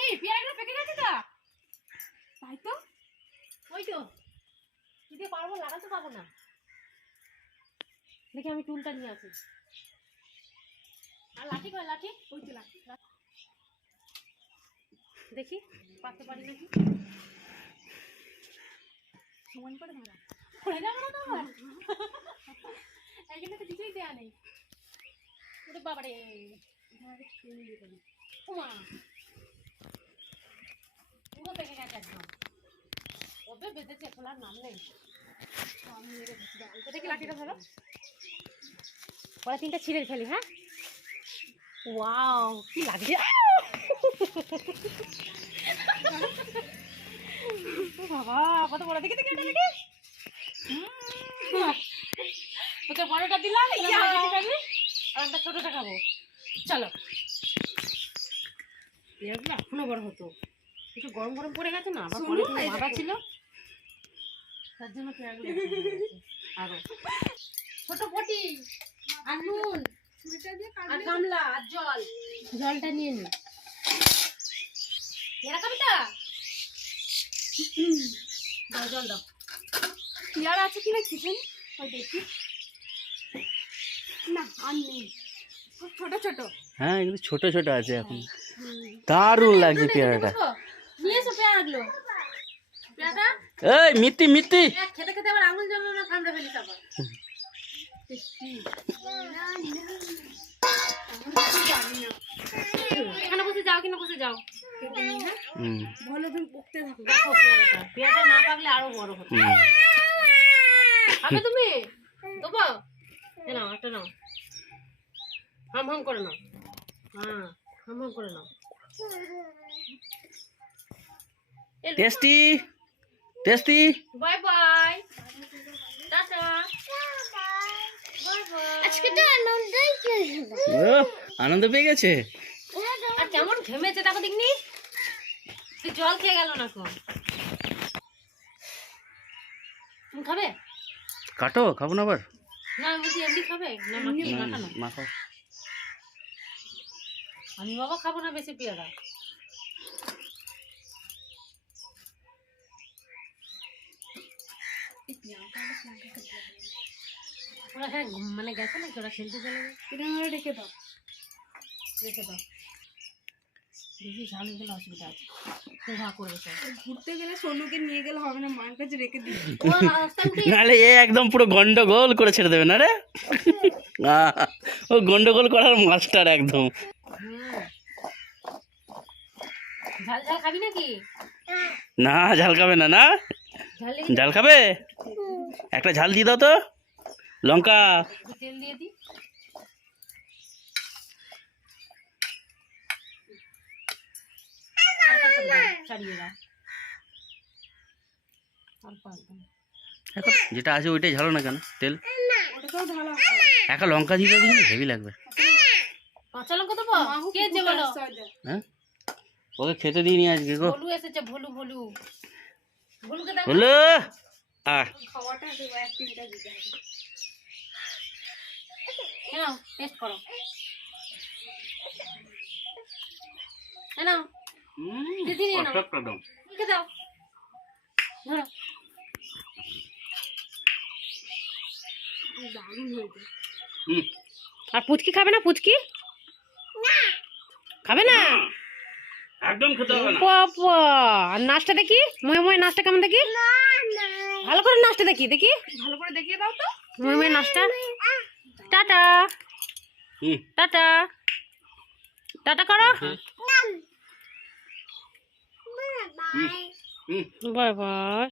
এই পেয়ারাগুলো পেকে গেছে তো। তাই তো, ওই তো দিতে পারবো, লাগাতে পারবো না। দেখি আমি টুলটা নিয়ে আসি। আর লাঠি কই, লাঠি ওই তো লাঠি, দেখি পারতে পারি নাকি। সমান করে ধরা, পড়ে যাবো না তো আবার। এখানে তো কিছুই দেয়া নেই। ওরে বাবারে, ওমা পুরো পেকে গেছে একদম। ওবে বেঁধেছে, খোলার নাম নেই। দেখি লাঠিটা ধরো, পরে তিনটা ছিঁড়ে ফেলি। হ্যাঁ, ওয়াও কি লাগছে। বাবা কত বড়, দেখি দেখি এটা দেখি। তোকে বড়টা দিলাম, আর একটা ছোটটা খাবো। চলো, পেঁয়াজগুলো এখনো বড় হতো, একটু গরম গরম পড়ে গেছে না, আবার পরে বাঁধা ছিল, তার জন্য পেঁয়াজগুলো আরো ছোট পটি আর নুন আর গামলা আর জল, জলটা নিয়ে নি। এরা কবিতা দাও, জল দাও। পেয়ারা আছে কিনা খিচুন ওই দেখি না, আর নেই, ছোট ছোট। হ্যাঁ কিন্তু ছোট ছোট আছে এখন, দারুণ লাগছে পেয়ারাটা। নিয়ে এসো পেয়ারাগুলো। পেয়ারাটা এই মিত্তি মিত্তি, খেতে খেতে আবার আঙুল জমে না, ঠান্ডা ফেলিস আবার। এখানে বসে যাও, কিনা বসে যাও। ভালো দিন পকতে থাকো, দেখো পেয়ারাটা, পেয়ারাটা না পাকলে আরো বড় হতো। খাবে তুমি? দেবো? নাও একটা নাও, হাম হাম করে নাও। হ্যাঁ, হাম হাম করে নাও। Tasty tasty. Bye bye, tata. আজকে তো আনন্দ পেয়ে গেছে। আর কেমন ঘেমেছে দেখো, দেখনি জল খেয়ে গেল না। কোন তুমি খাবে? কাটো, খাবো না আবার। না আমি বলছি এমনি খাবে না, মাখানো মাখো। আমি বাবা খাবো না বেশি পেয়ারা। ওরা হ্যাঁ মানে গেছে নাকি, ওরা খেলতে চলে গেছে। রেখে দাও, রেখে দাও, বেশি ঝাল হলে অসুবিধা আছে। ঘুরতে গেলে সোনুকে নিয়ে গেলে হবে না, মায়ের কাছে রেখে দিই। নাহলে এ একদম পুরো গন্ডগোল করে ছেড়ে দেবে না রে। ও গন্ডগোল করার মাস্টার একদম। ঝাল ঝাল খাবি নাকি? না ঝাল খাবে না। না ঝাল খাবে, একটা ঝাল দিয়ে দাও তো, লঙ্কা। তেল দিয়ে দি। যেটা আছে ওইটাই ঝালো না কেন, তেল একটা লঙ্কা দিয়ে দাও, হেভি লাগবে। কাঁচা লঙ্কা দেবো, কে যে বলো? হ্যাঁ ওকে খেতে দিইনি আজকে গো। ভলু এসেছে, ভলু ভলু, ভলুকে দাও। হলো খাওয়াটা দেবো, এক তিনটা দিতে হবে। নাও টেস্ট করো, নাও দিদি নিয়ে নাও, কে দাও, ধরো। আর পুচকি খাবে না? পুচকি খাবে না একদম খেতে হবে না। বাবা, আর নাচটা দেখি, ময়ে ময়ে নাচটা কেমন দেখি, ভালো করে নাচটা দেখি, দেখি ভালো করে দেখিয়ে দাও তো ময়ে ময়ে নাচটা। টাটা টাটা টাটা করো, বাই বাই।